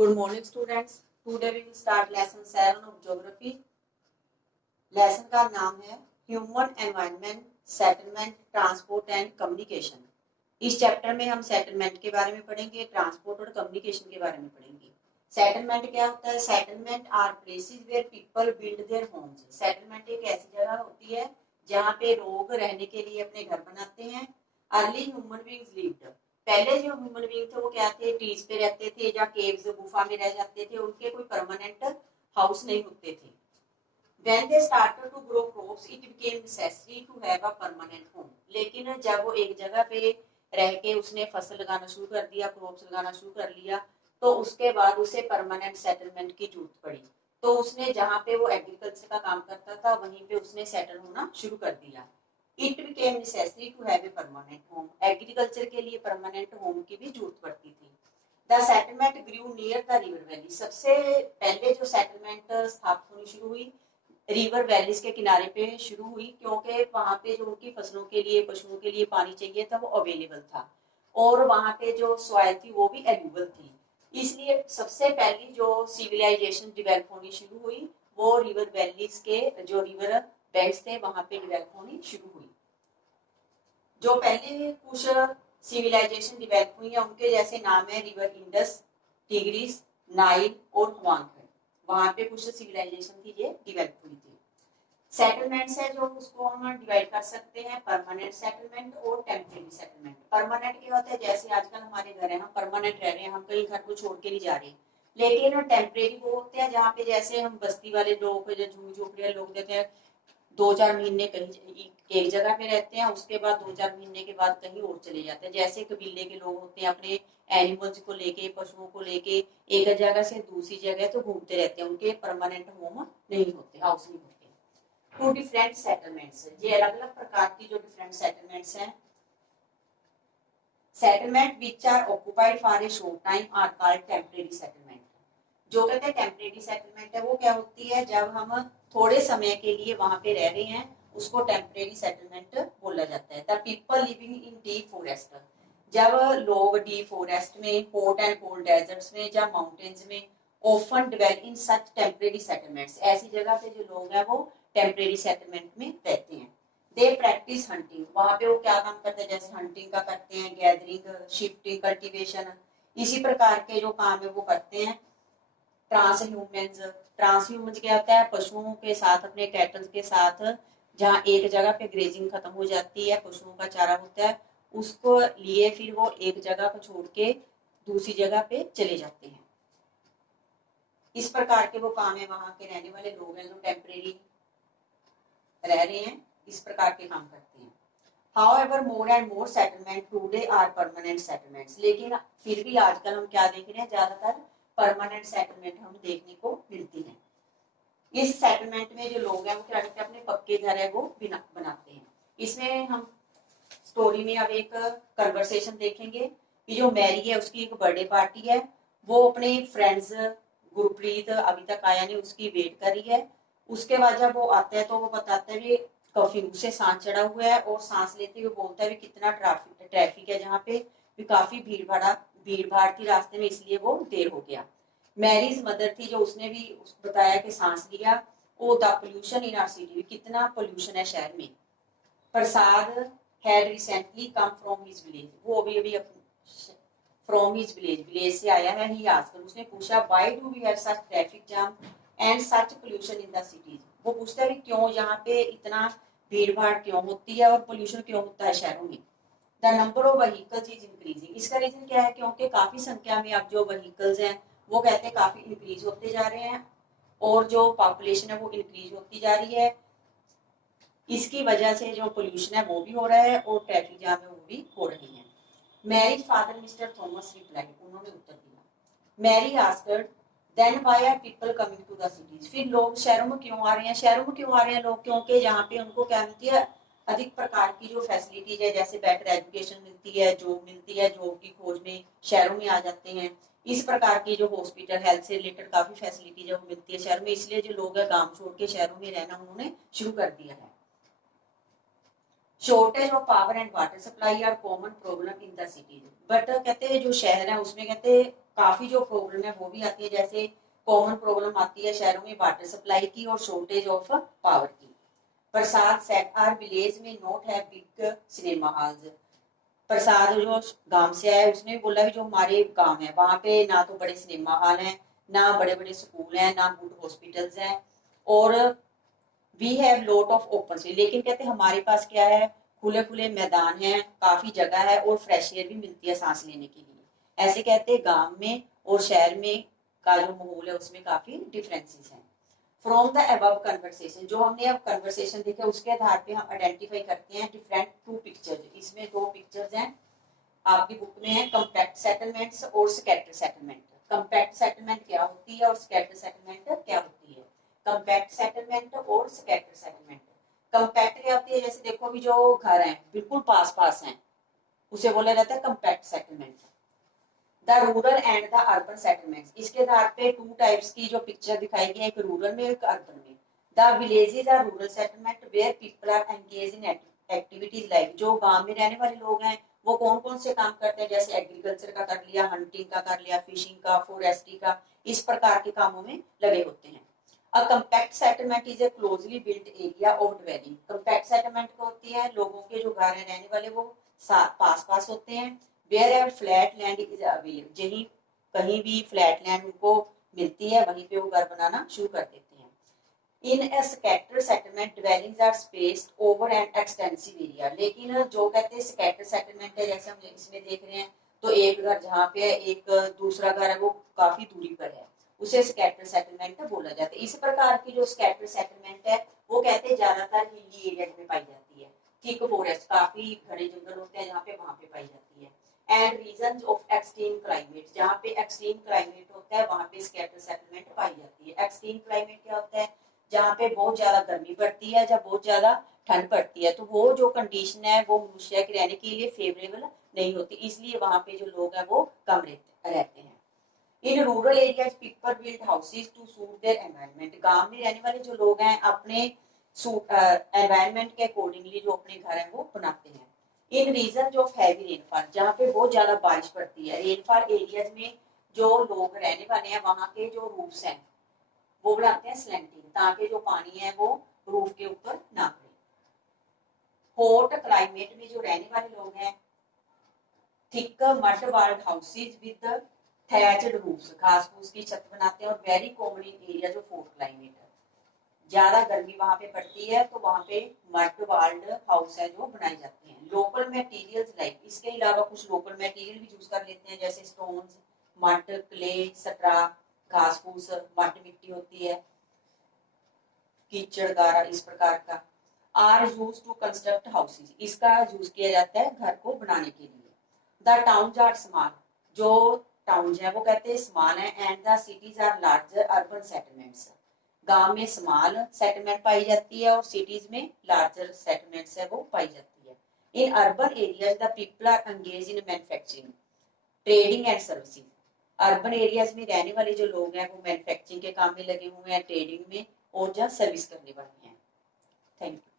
Good morning, students. Today we will start lesson 7 of geography. Lesson का नाम है human environment, settlement, transport and communication. इस chapter में हम सेटलमेंट के बारे में पढ़ेंगे, ट्रांसपोर्ट और कम्युनिकेशन के बारे में पढ़ेंगे। सेटलमेंट क्या होता है? Settlement are places where people build their homes. Settlement एक ऐसी जगह होती है जहाँ पे लोग रहने के लिए अपने घर बनाते हैं। अर्ली ह्यूमन बीइंग्स लिव्ड, पहले जो ह्यूमन बीइंग थे वो क्या थे? ट्रीज पे रहते थे या केव्स गुफा में रह जाते थे। उनके कोई परमानेंट हाउस नहीं होते थे। When they started to grow crops, it became necessary to have a permanent home. लेकिन जब वो एक जगह पे रह के उसने फसल लगाना शुरू कर दिया, क्रॉप्स लगाना शुरू कर लिया, तो उसके बाद उसे परमानेंट सेटलमेंट की जरूरत पड़ी। तो उसने जहाँ पे वो एग्रीकल्चर का काम करता था वहीं पे उसने सेटल होना शुरू कर दिया। It became necessary to have a permanent home. Agriculture के लिए परमानेंट होम की भी जरूरत पड़ती थी। The settlement grew near the river valley. सबसे पहले जो सेटलमेंट स्थापित होनी शुरू हुई रिवर वैलीज के किनारे पे शुरू हुई, क्योंकि वहां पे जो उनकी फसलों के लिए, पशुओं के लिए पानी चाहिए था वो अवेलेबल था और वहां पे जो सॉइल थी वो भी एल्यूबल थी। इसलिए सबसे पहली जो सिविलाइजेशन डेवलप होनी शुरू हुई वो रिवर वैलीज के जो रिवर बैंक्स थे वहां पे डेवलप होनी शुरू हुई। जो पहले कुछ सिविलाइजेशन डेवलप हुई है उनके जैसे नाम है रिवर इंडस, टिग्रिस, नाइल और हुआंग। वहां पे कुछ सिविलाइजेशन थी ये डेवलप हुई थी। सेटलमेंट्स है जो उसको हम डिवाइड कर सकते हैं परमानेंट सेटलमेंट और टेम्परेरी सेटलमेंट। परमानेंट क्या होता है? जैसे आजकल हमारे घर है, हम परमानेंट रह रहे हैं, हम कहीं घर को छोड़ के नहीं जा रहे। लेकिन टेम्परेरी वो होते हैं जहाँ पे जैसे हम बस्ती वाले लोग, जो झोपड़ी लोग देते हैं, 2-4 महीने कहीं एक जगह पे रहते हैं, उसके बाद 2-4 महीने के बाद कहीं और चले जाते हैं। जैसे कबीले के लोग होते हैं, अपने एनिमल्स को लेके, पशुओं को लेके एक जगह से दूसरी जगह तो घूमते रहते हैं, उनके परमानेंट होम नहीं होते, हाउस नहीं होते। टू डिफरेंट सेटलमेंट्स, ये अलग अलग प्रकार की जो डिफरेंट सेटलमेंट्स हैं। Settlement which are occupied for a short time are called temporary settlement. जो कहते हैं टेम्परेरी सेटलमेंट है वो क्या होती है? जब हम थोड़े समय के लिए वहां पे रह रहे हैं उसको टेम्परेरी सेटलमेंट बोला जाता है। The people living in deep forest, जब लोग डीप फॉरेस्ट में, हॉट एंड कोल्ड डेजर्ट्स में या माउंटेन्स में ऑफन डिवेल इन सच टेम्परेरी सेटलमेंट्स, ऐसी जगह पे जो लोग हैं वो टेम्परेरी सेटलमेंट में रहते हैं। दे प्रैक्टिस हंटिंग, वहां पे वो क्या काम करते हैं? जैसे हंटिंग का करते हैं, गैदरिंग, शिफ्टिंग, कल्टीवेशन, इसी प्रकार के जो काम है वो करते हैं। ट्रांसह्यूमेंस, ट्रांसह्यूमेंस क्या होता है? पशुओं के साथ, अपने कैटल के साथ जहाँ एक जगह पे ग्रेजिंग खत्म हो जाती है, पशुओं का चारा होता है, उसको लिए फिर वो एक जगह को छोड़ के दूसरी जगह पे चले जाते हैं। इस प्रकार के वो काम है वहां के रहने वाले लोग हैं जो टेम्परेरी रह रहे हैं, इस प्रकार के काम करते हैं। However, more and more settlement today are permanent settlements. लेकिन फिर भी आजकल हम क्या देख रहे हैं? ज्यादातर परमानेंट सेटलमेंट हम देखने को मिलती है। इस सेटलमेंट में जो लोग हैं वो क्या करते हैं? अपने पक्के घर है वो बनाते हैं। इसमें हम स्टोरी में अब एक कन्वर्सेशन देखेंगे कि जो मैरी है उसकी एक बर्थडे पार्टी है, वो अपने फ्रेंड्स गुरप्रीत अभी तक आया नहीं, उसकी वेट कर रही है। उसके बाद जब वो आता है तो वो बताता है काफी मुझसे सांस चढ़ा हुआ है और सांस लेते हुए बोलता है कितना ट्रैफिक है जहाँ पे, भी काफी भीड़ भाड़ थी रास्ते में, इसलिए वो देर हो गया। मैरीज मदर थी जो उसने भी बताया कि सांस लिया। Oh the pollution in our city, कितना पोल्यूशन है शहर में। Prasad had recently come from his village, वो अभी फ्रॉम हिज विलेज से आया है। ही आस्क्ड, उसने पूछा why do we have such traffic jam and such pollution in the cities. वो पूछता है क्यों यहाँ पे इतना भीड़ भाड़ क्यों होती है और पोल्यूशन क्यों होता है शहरों में। The number of vehicles is increasing, इसका रीजन क्या है? क्योंकि काफी संख्या में अब जो व्हीकल्स हैं वो कहते हैं काफी इंक्रीज होते जा रहे हैं और जो पॉपुलेशन है वो इंक्रीज होती जा रही है। इसकी वजह से जो पोल्यूशन है वो भी हो रहा है और ट्रैफिक जाम है वो भी हो रही है। Mary's father mister Thomas reply, उन्होंने उत्तर दिया। Mary asked then why are people coming to the cities, फिर लोग शहरों में क्यों आ रहे हैं? शहरों में क्यों आ रहे हैं लोग? क्योंकि जहाँ पे उनको क्या मिलती है? अधिक प्रकार की जो फैसिलिटीज है, जैसे बेटर एजुकेशन मिलती है, जॉब मिलती है, जॉब की खोज में शहरों में आ जाते हैं। इस प्रकार की जो हॉस्पिटल, हेल्थ से रिलेटेड काफी फैसिलिटीज है वो मिलती है शहर में, इसलिए जो लोग है गांव छोड़ के शहरों में रहना उन्होंने शुरू कर दिया है। Shortage of power and water supply are common problem in the cities, but कहते हैं जो शहर है उसमें कहते हैं काफी जो प्रॉब्लम है वो भी आती है, जैसे कॉमन प्रॉब्लम आती है शहरों में वाटर सप्लाई की और शॉर्टेज ऑफ पावर की। प्रसाद सेट आर विलेज में नॉट है बिग सिनेमा हॉल्स। प्रसाद जो गांव से आया उसने भी बोला कि जो हमारे गांव है वहां पे ना तो बड़े सिनेमा हॉल हैं, ना बड़े बड़े स्कूल हैं, ना गुड हॉस्पिटल्स हैं, और we have lot of open space. लेकिन कहते हैं हमारे पास क्या है, खुले खुले मैदान हैं, काफी जगह है और फ्रेश एयर भी मिलती है सांस लेने के लिए। ऐसे कहते हैं गांव में और शहर में का जो माहौल है उसमें काफी डिफरेंसेस हैं। फ्रॉम द अबव कन्वर्सेशन, जो हमने अब कन्वर्सेशन देखे उसके आधार पे हम आइडेंटिफाई करते हैं डिफरेंट टू पिक्चर्स। इसमें दो पिक्चर्स हैं आपकी बुक में है, कंपैक्ट सेटलमेंट्स और स्कैटर सेटलमेंट। कंपैक्ट सेटलमेंट क्या होती है और स्कैटर सेटलमेंट क्या होती है। कंपैक्ट सेटलमेंट और स्कैटर सेटलमेंट। कंपैक्ट क्या होती है, जैसे देखो अभी जो घर हैं बिल्कुल पास पास हैं उसे बोला जाता है compact settlement. The rural and the urban settlements, इसके आधार पे टू टाइप्स की जो पिक्चर दिखाई गई है, एक रूरल में एक अर्बन में। The villages are rural settlement where people are engage in activities like, जो गांव में रहने वाले लोग हैं वो कौन कौन से काम करते हैं, जैसे एग्रीकल्चर का कर लिया, हंटिंग का कर लिया, फिशिंग का, फॉरेस्ट्री का, इस प्रकार के कामों में लगे होते हैं। A compact settlement is a closely built area of dwelling. Compact settlement को होती है लोगों के जो घर है रहने वाले वो पास पास होते हैं। Wherever flat land is available, जहीं कहीं भी फ्लैट लैंड उनको मिलती है वहीं पे वो घर बनाना शुरू कर देते हैं। In a scatter settlement dwellings are spaced over an extensive area, लेकिन जो कहते हैं स्कैटर सेटलमेंट है जैसे हम इसमें देख रहे हैं तो एक घर जहाँ पे है एक दूसरा घर है वो काफी दूरी पर है, उसे स्कैटर सेटलमेंट बोला जाता है। इस प्रकार की जो स्कैटर सेटलमेंट है वो कहते हैं ज्यादातर हिली एरिया में पाई जाती है। थिक फॉरेस्ट, काफी घने जंगल होते हैं जहाँ पे वहां पे पाई जाती है। And region of extreme climate, जहाँ पे एक्सट्रीम क्लाइमेट होता है वहां पे स्कैटर सेटलमेंट पाई जाती है। एक्सट्रीम क्लाइमेट क्या होता है, जहाँ पे बहुत ज्यादा गर्मी पड़ती है, जब बहुत ज्यादा ठंड पड़ती है, तो वो जो कंडीशन है वो मनुष्य के रहने के लिए फेवरेबल नहीं होती, इसलिए वहां पे जो लोग हैं वो कम रहते हैं। In rural areas people build houses to suit their environment, गांव में रहने वाले जो लोग हैं अपने एनवायरनमेंट के अकॉर्डिंगली जो अपने घर हैं वो बनाते हैं। इन रीजन ऑफ हैवी रेनफॉल, जहाँ पे बहुत ज्यादा बारिश पड़ती है, रेनफॉल एरियाज में जो लोग रहने वाले हैं वहां के जो रूफ्स हैं वो बनाते हैं स्लैंटिंग, ताकि जो पानी है वो रूफ के ऊपर ना पड़े। हॉट क्लाइमेट में जो रहने वाले लोग हैं thick mud walled houses with thatched roofs, घास फूस की छत बनाते हैं। और वेरी कॉमन इन एरिया जो फोर्ट क्लाइमेट है, ज्यादा गर्मी वहां पे पड़ती है तो वहां पे मड वाल्ड हाउस है जो बनाए जाते हैं। लोकल मटेरियल्स लाइक, इसके अलावा कुछ लोकल मटेरियल भी यूज कर लेते हैं जैसे स्टोन्स, मड, क्ले, स्ट्रा, घास फूस, मड मिट्टी होती है, कीचड़ गारा, इस प्रकार का। Are use to construct houses, इसका यूज किया जाता है घर को बनाने के लिए। द टाउन्स आर स्मॉल, जो टाउन्स है वो कहते हैं स्मॉल है। And the cities are larger urban settlements, गांव में स्मॉल सेटलमेंट पाई जाती है और सिटीज में लार्जर सेटलमेंट्स है वो पाई जाती है। In urban areas the people are engage in manufacturing, trading and servicing, urban areas में रहने वाले जो लोग हैं वो मैन्युफैक्चरिंग के काम में लगे हुए हैं, ट्रेडिंग में और जहाँ सर्विस करने वाले हैं। Thank you.